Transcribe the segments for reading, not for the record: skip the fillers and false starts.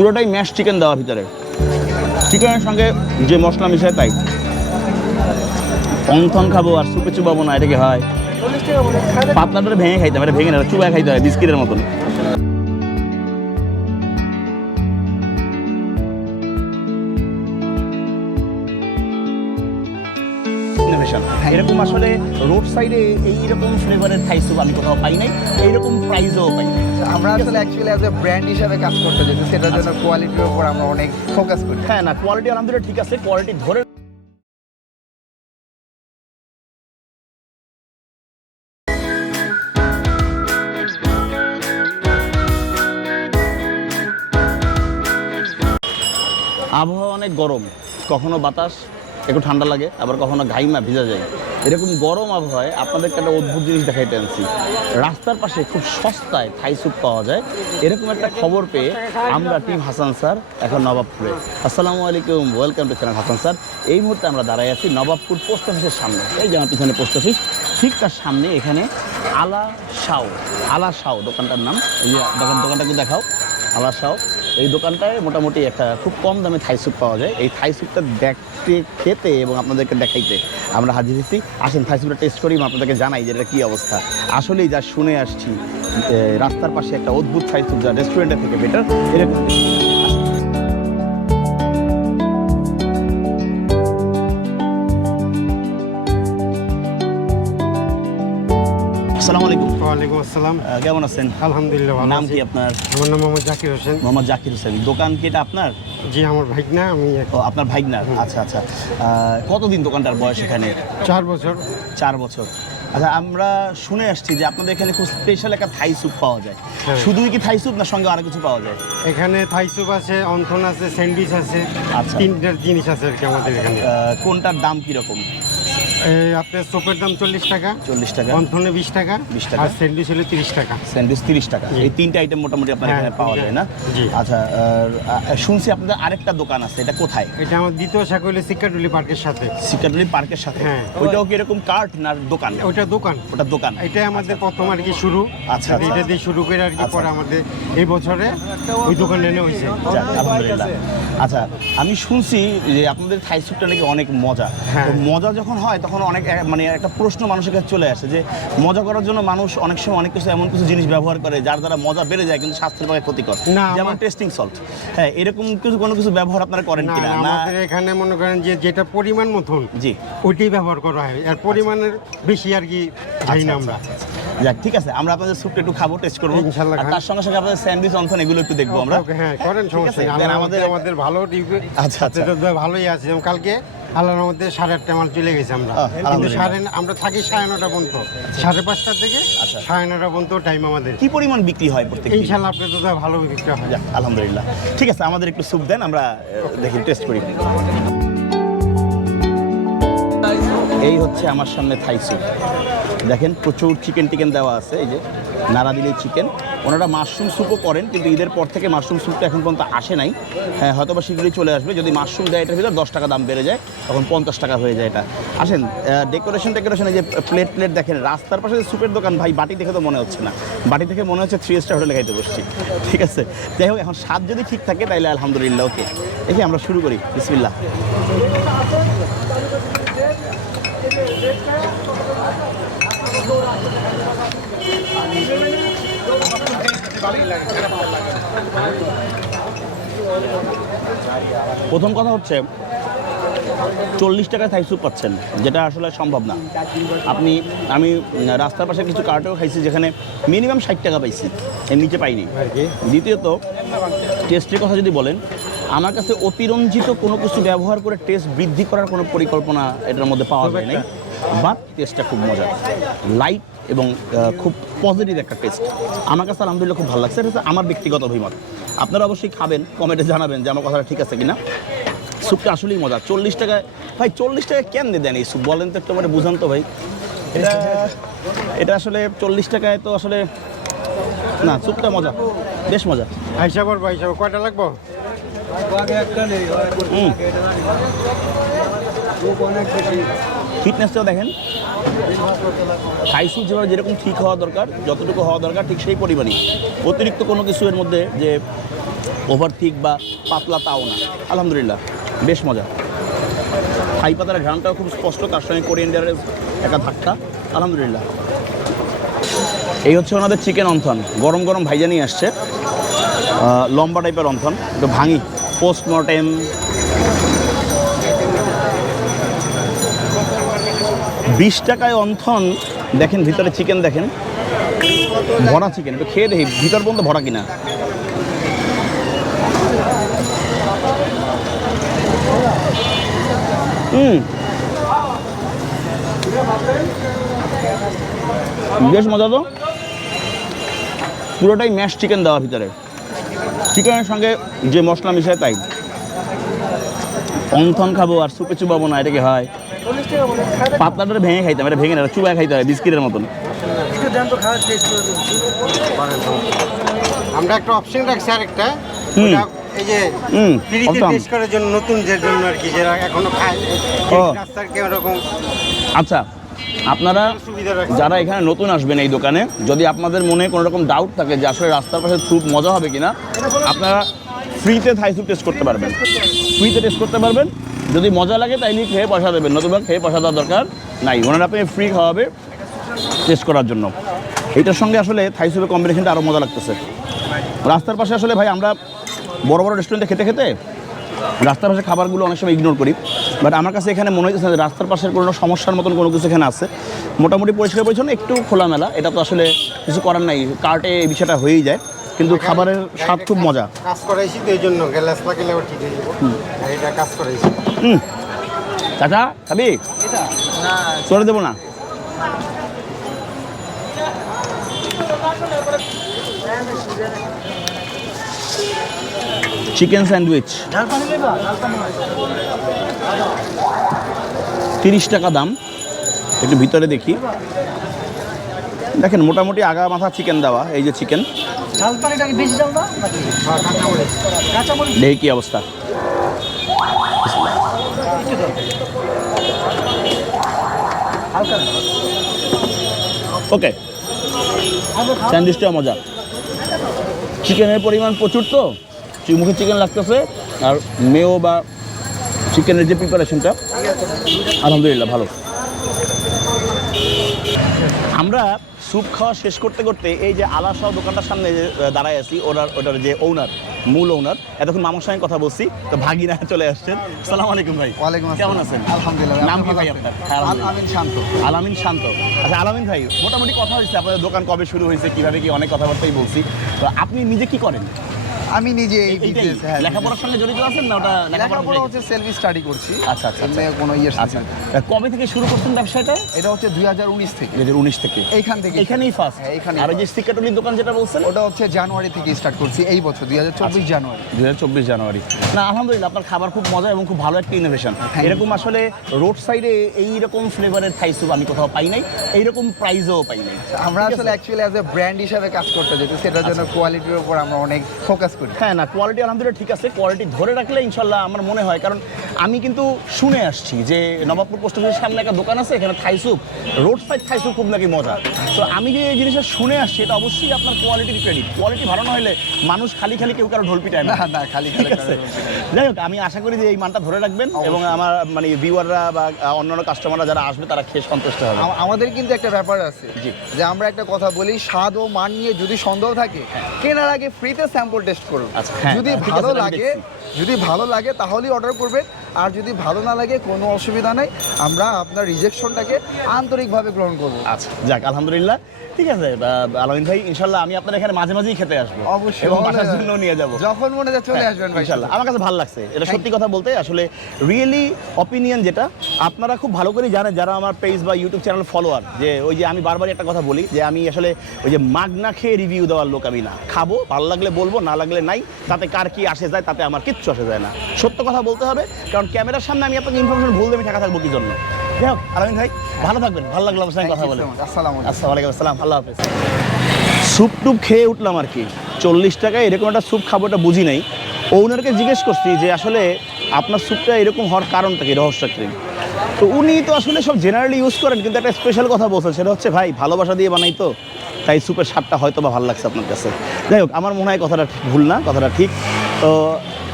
পুরোটাই mash chicken দেওয়া ভিতরে, চিকেনের সঙ্গে যে মশলা মিশায় তাই। অন্থন খাবো আর সুপে চুবাবো না, এটা কি হয়? পাতলাটা ভেঙে খাইতে হবে, ভেঙে না চুবাই খাইতে হয় বিস্কিটের মতন। এরকম আসলে রোড সাইডে এইরকম ফ্লেভারের থাই স্যুপ আমি কোথাও পাই নাই, এইরকম প্রাইসও পাই নাই। আমরা আসলে অ্যাকচুয়ালি অ্যাজ এ ব্র্যান্ড হিসাবে কাজ করতে চাই, সেটার জন্য কোয়ালিটির উপর আমরা অনেক ফোকাস করি। হ্যাঁ না, কোয়ালিটি আলহামদুলিল্লাহ ঠিক আছে, কোয়ালিটি ধরে আবহাওয়া অনেক গরম, কখনো বাতাস একটু ঠান্ডা লাগে, আবার কখনো ঘাইমা ভিজা যায়। এরকম গরম আবহাওয়ায় আপনাদেরকে একটা অদ্ভুত জিনিস দেখাইতে আনছি। রাস্তার পাশে খুব সস্তায় থাই স্যুপ পাওয়া যায়, এরকম একটা খবর পেয়ে আমরা টিম হাসান স্যার এখন নবাবপুরে। আসসালামু আলাইকুম, welcome to channel Hasan sir. এই মুহূর্তে আমরা দাঁড়াই আছি নবাবপুর পোস্ট অফিসের সামনে। এই যে আমার পিছনে পোস্ট অফিস, ঠিক তার সামনে এখানে আলা শাও দোকানটার নাম। এই যে দোকানটাকে দেখাও, আলা শাও। এই দোকানটায় মোটামুটি একটা খুব কম দামে থাই স্যুপ পাওয়া যায়। এই থাই স্যুপটা দেখতে, খেতে এবং আপনাদেরকে দেখাইতে আমরা হাজির হয়েছি। আসেন থাই স্যুপটা টেস্ট করি, আপনাদেরকে জানাই যে এটা কী অবস্থা। আসলেই যা শুনে আসছি, রাস্তার পাশে একটা অদ্ভুত থাই স্যুপ যা রেস্টুরেন্টের থেকে বেটার, এরকম। আসসালামু আলাইকুম। ওয়ালাইকুম আসসালাম। কেমন আছেন? আলহামদুলিল্লাহ ভালো নাম আছি। কি আপনার? আমার নাম মোহাম্মদ জাকির হোসেন। মোহাম্মদ জাকির হোসেন। দোকান কি এটা আপনার? জি, আমার ভাইগনা। আমি ও, আপনার ভাইগনার। আচ্ছা আচ্ছা। কতদিন দোকানটার বয়স এখানে? 4 বছর। 4 বছর। আচ্ছা, আমরা শুনে আসছি যে আপনাদের এখানে খুব স্পেশাল একটা থাই স্যুপ পাওয়া যায়। হ্যাঁ। শুধুই কি থাই স্যুপ না সঙ্গে আরো কিছু পাওয়া যায়? এখানে থাই স্যুপ আছে, অন্থন আছে, স্যান্ডউইচ আছে। আচ্ছা। 3টার জিনিস আছে আর কি আমাদের এখানে। কোনটার দাম কিরকম? আপনার সোপের দাম 40 টাকা, 40 টাকা, অন্থনে 20 টাকা, 20 টাকা, আর স্যান্ডউইচ হলো 30 টাকা। স্যান্ডউইচ 30 টাকা। জি। এই 3টা আইটেম মোটামুটি আপনার হ্যাঁ, এখানে পাওয়া যায় না? জি। আচ্ছা, শুনছি আপনাদের আরেকটা দোকান আছে, এটা কোথায়? এটা আমার দ্বিতীয় শাখা হলো সিকাটুলি পার্কের সাথে। সিকাটুলি পার্কের সাথে? হ্যাঁ। ওইটাও কি এরকম কার্ট না দোকান? ওটা দোকান। ওটা দোকান। এটাই আমাদের প্রথম আর কি শুরু। আচ্ছা, আচ্ছা। এটা দিয়ে শুরু করে আর কি আচ্ছা। পরে আমাদের এই বছরে ওই দোকানে এনে হয়েছে। যাক, আলহামদুলিল্লাহ। আচ্ছা, আমি শুনছি যে আপনাদের থাই স্যুপটা নাকি অনেক মজা। হ্যাঁ। তো মজা যখন হয় তখন অনেক মানে একটা প্রশ্ন মানুষের কাছে চলে আসে যে মজা করার জন্য মানুষ অনেক সময় অনেক কিছু এমন কিছু জিনিস ব্যবহার করে যার দ্বারা মজা বেড়ে যায় কিন্তু স্বাস্থ্যের পক্ষে ক্ষতিকর। না, যেমন টেস্টিং সল্ট। হ্যাঁ, এরকম কোনো কিছু ব্যবহার আপনারা করেন না, কিনা? না, আমাদের এখানে মনে করেন যে যেটা পরিমাণ মতন জি। ওইটাই ব্যবহার করা হয়, আর পরিমাণের বেশি আর কি যাই না আমরা। যাক, ঠিক আছে, আমরা আপনাদের স্যুপটা একটু খাবো, টেস্ট করবো। ইনশাআল্লাহ আর খান। তার সঙ্গে সঙ্গে আপনাদের স্যান্ডউইচ অন্থন এগুলো একটু দেখবো আমরা। ওকে, হ্যাঁ করেন, সমস্যা নেই। আছে, then আমাদের ভালো রিভিউ। আচ্ছা, আচ্ছা। ভালোই আছে। যেমন কালকে আল্লাহর মধ্যে 8:30 মাল চলে গেছে আমরা, কিন্তু আলহামদুলিল্লাহ। আমরা থাকি 9:30 পর্যন্ত, 5:30 থেকে আচ্ছা। 9:30 পর্যন্ত টাইম আমাদের। কি পরিমাণ বিক্রি হয় প্রত্যেক? ইনশাআল্লাহ আপনাদের তো ভালো বিক্রি হয়। যাক, আলহামদুলিল্লাহ। ঠিক আছে, আমাদের একটু স্যুপ দেন, আমরা দেখি, টেস্ট করি। এই হচ্ছে আমার সামনে থাই স্যুপ। দেখেন প্রচুর চিকেন টিকেন দেওয়া আছে, এই যে নাড়া দিলেই চিকেন। ওনারা মাশরুম স্যুপও করেন, কিন্তু ঈদের পর থেকে মাশরুম স্যুপটা এখন পর্যন্ত আসে নাই। হ্যাঁ, হয়তো বা শীঘ্রই চলে আসবে। যদি মাশরুম দেয় এটার ভিতরে 10 টাকা দাম বেড়ে যায়, তখন 50 টাকা হয়ে যায় এটা। আসেন, ডেকোরেশন এই যে প্লেট দেখেন, রাস্তার পাশে যে স্যুপের দোকান, ভাই বাটি দেখে তো মনে হচ্ছে না, বাটি থেকে মনে হচ্ছে 3 স্টার হোটেলে খাইতে বসছি। ঠিক আছে, যাই হোক, এখন স্বাদ যদি ঠিক থাকে তাইলে আলহামদুলিল্লাহ। ওকে, দেখি আমরা শুরু করি। বিসমিল্লাহ। প্রথম কথা হচ্ছে 40 টাকায় থাই স্যুপ পাচ্ছেন, যেটা আসলে সম্ভব না। আমি রাস্তার পাশে কিছু কার্টেও খাইছি যেখানে মিনিমাম 60 টাকা পাইছি, এর নিচে পাইনি। দ্বিতীয়ত, টেস্টের কথা যদি বলেন, আমার কাছে অতিরঞ্জিত কোনো কিছু ব্যবহার করে টেস্ট বৃদ্ধি করার কোনো পরিকল্পনা এটার মধ্যে পাওয়া যায় নাই। বাট টেস্টটা খুব মজা, লাইট এবং খুব পজিটিভ একটা টেস্ট। আমার কাছে আলহামদুলিল্লাহ খুব ভালো লাগছে। এটা হচ্ছে আমার ব্যক্তিগত অভিমত। আপনারা অবশ্যই খাবেন, কমেন্টে জানাবেন যে আমার কথাটা ঠিক আছে কিনা। স্যুপটা আসলেই মজা। 40 টাকায়, ভাই 40 টাকায় কেন দেন এই স্যুপ? বলেন তো একটু, মানে বুঝান তো ভাই। এটা আসলে 40 টাকায় তো আসলে না, স্যুপটা মজা, বেশ মজা। আইসা পড়বো, কয়টা লাগবো? ফিটনেসটাও দেখেন, থাই স্যুপ যেভাবে যেরকম ঠিক হওয়া দরকার, যতটুকু হওয়া দরকার ঠিক সেই পরিমাণই। অতিরিক্ত কোনো কিছু এর মধ্যে যে ওভার থিক বা পাতলা তাও না, আলহামদুলিল্লাহ বেশ মজা। থাই পাতার ঘ্রাণটাও খুব স্পষ্ট, তার সঙ্গে কোরিয়েন্ডারের একটা ধাক্কা, আলহামদুলিল্লাহ। এই হচ্ছে ওনাদের চিকেন অন্থন, গরম গরম ভাইজা নিয়ে আসছে, লম্বা টাইপের অন্থন, একটু ভাঙি পোস্টমর্টেম। $20 অন্থন, দেখেন ভিতরে চিকেন, দেখেন ভরা চিকেন, একটু খেয়ে দেখি ভিতর পর্যন্ত ভরা কিনা। বেশ মজা তো, পুরোটাই ম্যাশ চিকেন দেওয়া ভিতরে, চিকেনের সঙ্গে যে মশলা মিশায় তাই। অন্থন খাবো আর সুপে চুবাবো না, এটা কি হয়? পাতলাটা ভেঙে খাইতাম, এটা ভেঙে না, চুবাই খাইতে হয় বিস্কিটের মতন। আমরা একটা অপশন রাখছি আরেকটা, হুম। এই যে ফ্রিতে একদম। টেস্ট করার জন্য, নতুনদের জন্য আর কি, যারা এখনো খায় ও। রাস্তার কেউ রকম আচ্ছা, আপনারা সুবিধা রাখছে। যারা এখানে নতুন আসবেন এই দোকানে, যদি আপনাদের মনে কোনো রকম ডাউট থাকে যে আসলে রাস্তার পাশে স্যুপ মজা হবে কিনা, আপনারা ফ্রিতে থাই স্যুপ টেস্ট করতে পারবেন, ফ্রিতে টেস্ট করতে পারবেন। যদি মজা লাগে তাইলে খেয়ে পয়সা দেবেন, নতুবা খেয়ে পয়সা দেওয়ার দরকার নাই, ওনারা আপনাকে ফ্রি খাওয়াবে টেস্ট করার জন্য। এইটার সঙ্গে আসলে থাই স্যুপের কম্বিনেশনটা আরও মজা লাগতেছে। রাস্তার পাশে আসলে ভাই আমরা বড় বড় রেস্টুরেন্টে খেতে খেতে রাস্তার পাশে খাবারগুলো অনেক সময় ইগনোর করি, বাট আমার কাছে এখানে মনে হচ্ছে যে রাস্তার পাশের কোনো সমস্যার মতন কোনো কিছু এখানে আছে, মোটামুটি পরিষ্কার পরিচ্ছন্ন, একটু খোলামেলা, এটা তো আসলে কিছু করার নাই, কার্টে এই বিষয়টা হয়েই যায়, কিন্তু খাবারের স্বাদ খুব মজা। কাজ করাইছি তো এই জন্য গ্যালাস লাগলে ঠিক হয়ে যাবো, আর এটা কাজ করাইছি। চাচা খাবি? চলে দেবো না। চিকেন স্যান্ডউইচ $30 দাম। একটু ভিতরে দেখি, দেখেন মোটামুটি আগা মাথা চিকেন দেওয়া, এই যে চিকেন, দেখি কি অবস্থা। ওকে, স্যান্ডউইচটাও মজা, চিকেনের পরিমাণ প্রচুর, তো মুখে চিকেন লাগতেছে, আর মেও বা চিকেনের যে প্রিপারেশনটা আলহামদুলিল্লাহ ভালো। আমরা স্যুপ খাওয়া শেষ করতে করতে এই যে আলাসহ দোকানটার সামনে যে দাঁড়ায় আছি, ওটার যে মূল ওনার, এতক্ষণ মামার সঙ্গে কথা বলছি, তো ভাগিনা চলে আসছেন। আসসালামু আলাইকুম ভাই। ওয়ালাইকুম আসসালাম। কেমন আছেন? আলহামদুলিল্লাহ। নাম কি ভাই আপনার? আলামিন শান্ত। আলামিন শান্ত। আচ্ছা আলামিন ভাই, মোটামুটি কথা হয়েছে আপনাদের দোকান কবে শুরু হয়েছে, কিভাবে কি, অনেক কথাবার্তাই বলছি, তো আপনি নিজে কি করেন? আমি নিজে এই এইটাই বিজনেস, লেখাপড়ার সঙ্গে জড়িত আছেন না ওটা লেখাপড়া হচ্ছে সেলফ স্টাডি করছি। আচ্ছা আচ্ছা এমনি কোনো আচ্ছা, কবে থেকে শুরু করছেন ব্যবসাটা? এটা হচ্ছে 2019 থেকে। 2019 থেকে এইখান থেকে এখানেই ফার্স্ট? হ্যাঁ, এখানেই আর ওই যে সিকাটুলির দোকান যেটা বলছেন ওটা হচ্ছে জানুয়ারি থেকে স্টার্ট করছি, এই বছর 2024 জানুয়ারি। 2024 জানুয়ারি। না আলহামদুলিল্লাহ, আপনার খাবার খুব মজা এবং খুব ভালো একটা ইনোভেশন। এরকম আসলে রোড সাইডে এইরকম ফ্লেভারের থাই স্যুপ আমি কোথাও পাই নাই, এইরকম প্রাইসও পাই নাই। আমরা আসলে অ্যাকচুয়ালি অ্যাজ এ ব্র্যান্ড হিসাবে কাজ করতে যেতে, সেটার জন্য কোয়ালিটির উপর আমরা অনেক ফোকাস করি। হ্যাঁ, না কোয়ালিটি আলহামদুলিল্লাহ ঠিক আছে, কোয়ালিটি ধরে রাখলে ইনশাল্লাহ আমার মনে হয়, কারণ আমি কিন্তু শুনে আসছি যে নবাবপুর পোস্ট অফিসের সামনে একটা দোকান আছে, এখানে Thai soup, road side Thai soup খুব নাকি মজা। তো আমি যে এই জিনিসটা শুনে আসছি, এটা অবশ্যই আপনার কোয়ালিটির ক্রেডিট। কোয়ালিটি ভালো না হলে মানুষ খালি খালি কেউ কারো ঢোল পিটায় না। না খালি ঠিক আছে, যাই হোক আমি আশা করি যে এই মানটা ধরে রাখবেন, এবং আমার মানে ভিউয়াররা বা অন্যান্য কাস্টমাররা যারা আসবে তারা খেয়ে সন্তুষ্ট হবে। আমাদের কিন্তু একটা ব্যাপার আছে জি। যে আমরা একটা কথা বলি, স্বাদ ও মান নিয়ে যদি সন্দেহ থাকে, কেনার আগে ফ্রিতে স্যাম্পল টেস্ট করুন। আচ্ছা, হ্যাঁ, যদি ঠিক ভালো আছে, আমি লাগে, দেখছি। যদি ভালো লাগে তাহলেই অর্ডার করবে, আর যদি ভালো না লাগে কোনো অসুবিধা নেই, আমরা আপনার রিজেকশনটাকে আন্তরিকভাবে গ্রহণ করব। আচ্ছা যাক আলহামদুলিল্লাহ, ঠিক আছে আলামিন ভাই, ইনশাল্লাহ আমি আপনার এখানে মাঝে মাঝেই খেতে আসবো, অবশ্যই, এবং বাসার জন্য নিয়ে যাবো যখন মনে যায় চলে আসবেন ভাই। ইনশাল্লাহ। আমার কাছে ভালো লাগছে, এটা সত্যি কথা বলতে, আসলে রিয়েলি অপিনিয়ন যেটা আপনারা খুব ভালো করে জানেন যারা আমার পেজ বা ইউটিউব চ্যানেল ফলোয়ার, যে ওই যে আমি বারবারই একটা কথা বলি যে আমি আসলে ওই যে মাগনা খেয়ে রিভিউ দেওয়ার লোক আমি না, খাবো ভালো লাগলে বলবো, না লাগলে নাই, তাতে কার কি আসে যায়, তাতে আমার কিচ্ছু আসে যায় না। সত্য কথা বলতে হবে, কারণ ক্যামেরার সামনে আমি আপনাকে ইনফরমেশন ভুল দেবে ঠেকা থাকবো কি জন্য। যাই হোক আলামিন ভাই, ভালো থাকবেন, ভালো লাগলো আপনার সঙ্গে কথা বলে। আসসালামু আলাইকুম। আসসালামু আসসালাম, আল্লাহ হাফেজ। স্যুপ টুপ খেয়ে উঠলাম আর কি, 40 টাকায় এরকম একটা স্যুপ খাবো এটা বুঝি নাই। ওনারকে জিজ্ঞেস করছি যে আসলে আপনার স্যুপটা এরকম হওয়ার কারণটা কি, রহস্যটা কি? তো উনি তো আসলে সব জেনারেলি ইউজ করেন, কিন্তু একটা স্পেশাল কথা বলছেন, সেটা হচ্ছে ভাই ভালোবাসা দিয়ে বানাই তো, তাই স্যুপের স্বাদটা হয়তো বা ভালো লাগছে আপনার কাছে। যাই হোক আমার মনে হয় কথাটা ভুল না, কথাটা ঠিক। তো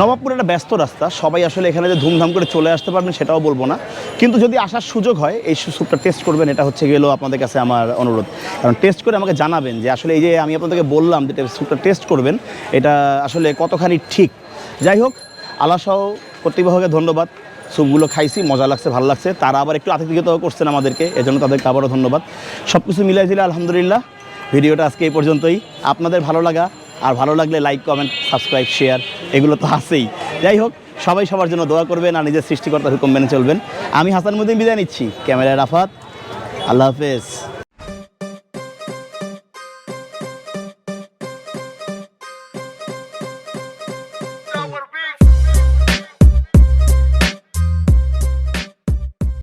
নবাবপুর একটা ব্যস্ত রাস্তা, সবাই আসলে এখানে যে ধুমধাম করে চলে আসতে পারবেন সেটাও বলবো না, কিন্তু যদি আসার সুযোগ হয় এই স্যুপটা টেস্ট করবেন, এটা হচ্ছে গেলেও আপনাদের কাছে আমার অনুরোধ। কারণ টেস্ট করে আমাকে জানাবেন যে আসলে এই যে আমি আপনাদেরকে বললাম যে স্যুপটা টেস্ট করবেন, এটা আসলে কতখানি ঠিক। যাই হোক, আলাসহ কর্তৃপক্ষকে ধন্যবাদ, স্যুপগুলো খাইছি, মজা লাগছে, ভালো লাগছে। তারা আবার একটু আতিথেয়তাও করছেন আমাদেরকে, এজন্য তাদেরকে আবারও ধন্যবাদ। সব কিছু মিলাই দিলে আলহামদুলিল্লাহ। ভিডিওটা আজকে এই পর্যন্তই। আপনাদের ভালো লাগা আর ভালো লাগলে লাইক, কমেন্ট, সাবস্ক্রাইব, শেয়ার এগুলো তো আছেই। যাই হোক, সবাই সবার জন্য দোয়া করবেন আর নিজের সৃষ্টিকর্তার হুকুম মেনে চলবেন। আমি হাসান মুদ্দিন বিদায় নিচ্ছি, ক্যামেরায় রাফাত, আল্লাহ হাফেজ।